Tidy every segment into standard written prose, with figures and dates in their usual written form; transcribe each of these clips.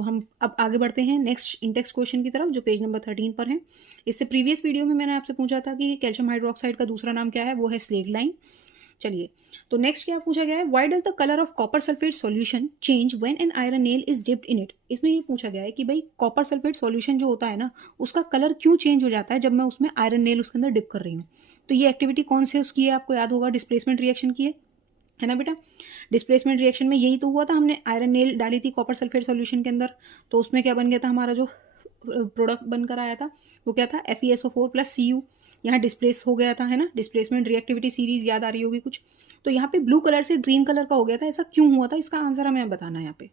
हम अब आगे बढ़ते हैं नेक्स्ट इंडेक्स क्वेश्चन की तरफ, जो पेज नंबर 13 पर है। इससे प्रीवियस वीडियो में मैंने आपसे पूछा था कि कैल्शियम हाइड्रोक्साइड का दूसरा नाम क्या है, वो है स्लेग लाइन। चलिए, तो नेक्स्ट क्या पूछा गया है, why does the colour of copper sulphate solution change when an iron nail is dipped in it. इसमें ये पूछा गया है कि भाई कॉपर सल्फेट सॉल्यूशन जो होता है ना, उसका कलर क्यों चेंज हो जाता है जब मैं उसमें आयरन नेल उसके अंदर डिप कर रही हूँ। तो ये एक्टिविटी कौन से उसकी है, आपको याद होगा, डिस्प्लेसमेंट रिएक्शन की है ना बेटा। डिस्प्लेसमेंट रिएक्शन में यही तो हुआ था, हमने आयरन नेल डाली थी कॉपर सल्फेट सॉल्यूशन के अंदर, तो उसमें क्या बन गया था, हमारा जो प्रोडक्ट बनकर आया था वो क्या था, FeSO4 प्लस Cu। यहाँ डिस्प्लेस हो गया था, है ना, डिस्प्लेसमेंट रिएक्टिविटी सीरीज याद आ रही होगी कुछ। तो यहाँ पे ब्लू कलर से ग्रीन कलर का हो गया था, ऐसा क्यों हुआ था, इसका आंसर हमें बताना है यहाँ पे।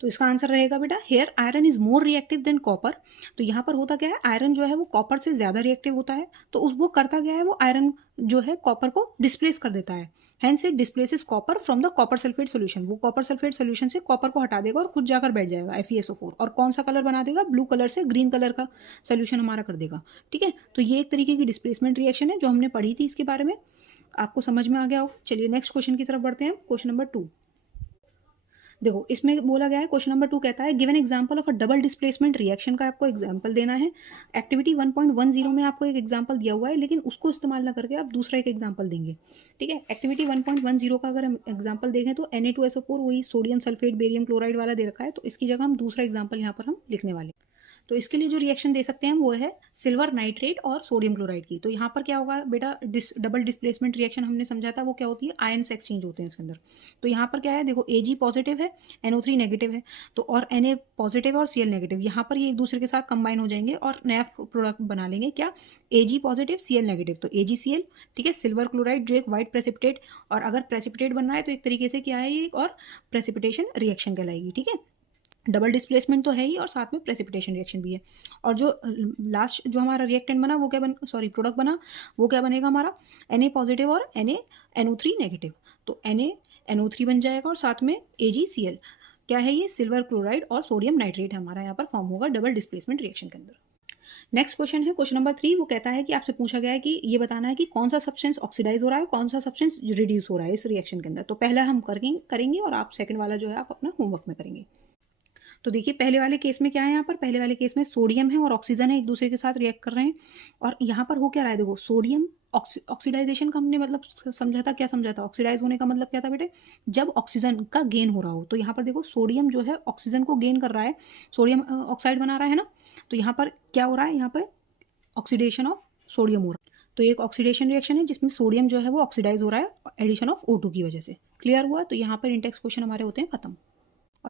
तो इसका आंसर रहेगा बेटा, here iron is more reactive than copper. तो यहाँ पर होता क्या है, आयरन जो है वो कॉपर से ज़्यादा रिएक्टिव होता है, तो उस वो करता क्या है, वो आयरन जो है कॉपर को डिस्प्लेस कर देता है। Hence it displaces copper from the copper sulphate solution. वो कॉपर सल्फेट सोल्यूशन से कॉपर को हटा देगा और खुद जाकर बैठ जाएगा FeSO4, और कौन सा कलर बना देगा, ब्लू कलर से ग्रीन कलर का सोल्यूशन हमारा कर देगा। ठीक है, तो ये एक तरीके की डिस्प्लेसमेंट रिएक्शन है जो हमने पढ़ी थी, इसके बारे में आपको समझ में आ गया हो। चलिए नेक्स्ट क्वेश्चन की तरफ बढ़ते हैं, क्वेश्चन नंबर 2। देखो, इसमें बोला गया है, क्वेश्चन नंबर 2 कहता है given example of a double displacement reaction का आपको एग्जांपल देना है। एक्टिविटी 1.10 में आपको एक एग्जांपल दिया हुआ है, लेकिन उसको इस्तेमाल ना करके आप दूसरा एक एग्जांपल देंगे। ठीक है, एक्टिविटी 1.10 का अगर हम एग्जांपल देखें तो Na2SO4 वही सोडियम सल्फेट बेरियम क्लोराइड वाला दे रखा है, तो इसकी जगह हम दूसरा एग्जाम्पल यहाँ पर हम लिखने वाले हैं। तो इसके लिए जो रिएक्शन दे सकते हैं वो है सिल्वर नाइट्रेट और सोडियम क्लोराइड की। तो यहाँ पर क्या होगा बेटा, डबल डिस्प्लेसमेंट रिएक्शन हमने समझा था, वो क्या होती है, आयन्स एक्सचेंज होते हैं इसके अंदर। तो यहाँ पर क्या है, देखो Ag पॉजिटिव है, NO3 नेगेटिव है, तो और Na पॉजिटिव है और Cl नेगेटिव, यहाँ पर ये एक दूसरे के साथ कंबाइन हो जाएंगे और नया प्रोडक्ट बना लेंगे, क्या, Ag पॉजिटिव Cl नेगेटिव, तो AgCl। ठीक है, सिल्वर क्लोराइड जो एक वाइट प्रेसिपिटेट, और अगर प्रेसिपिटेट बनना है तो एक तरीके से क्या है ये, और प्रेसिपिटेशन रिएक्शन कहलाएगी। ठीक है, डबल डिस्प्लेसमेंट तो है ही और साथ में प्रेसिपिटेशन रिएक्शन भी है। और जो लास्ट जो हमारा रिएक्टेंट बना वो क्या प्रोडक्ट बना, वो क्या बनेगा हमारा, Na पॉजिटिव और NO3 नेगेटिव, तो NaNO3 बन जाएगा और साथ में AgCl। क्या है ये, सिल्वर क्लोराइड और सोडियम नाइट्रेट हमारा यहाँ पर फॉर्म होगा डबल डिस्प्लेसमेंट रिएक्शन के अंदर। नेक्स्ट क्वेश्चन है क्वेश्चन नंबर 3। वो कहता है कि आपसे पूछा गया है कि ये बताना है कि कौन सा सब्सटेंस ऑक्सीडाइज हो रहा है, कौन सा सब्सटेंस रिड्यूस हो रहा है इस रिएक्शन के अंदर। तो पहला हम करेंगे और आप सेकंड वाला जो है आप अपना होमवर्क में करेंगे। तो देखिए, पहले वाले केस में क्या है, यहाँ पर पहले वाले केस में सोडियम है और ऑक्सीजन है, एक दूसरे के साथ रिएक्ट कर रहे हैं। और यहाँ पर हो क्या रहा है, देखो सोडियम ऑक्सीडाइजेशन का हमने मतलब समझा था, क्या समझा था, ऑक्सीडाइज होने का मतलब क्या था बेटे, जब ऑक्सीजन का गेन हो रहा हो। तो यहाँ पर देखो सोडियम जो है ऑक्सीजन को गेन कर रहा है, सोडियम ऑक्साइड बना रहा है ना। तो यहाँ पर क्या हो रहा है, यहाँ पर ऑक्सीडेशन ऑफ सोडियम हो रहा है। तो एक ऑक्सीडेशन रिएक्शन है जिसमें सोडियम जो है वो ऑक्सीडाइज हो रहा है एडिशन ऑफ O2 की वजह से। क्लियर हुआ, तो यहाँ पर इंटेक्स क्वेश्चन हमारे होते हैं खत्म।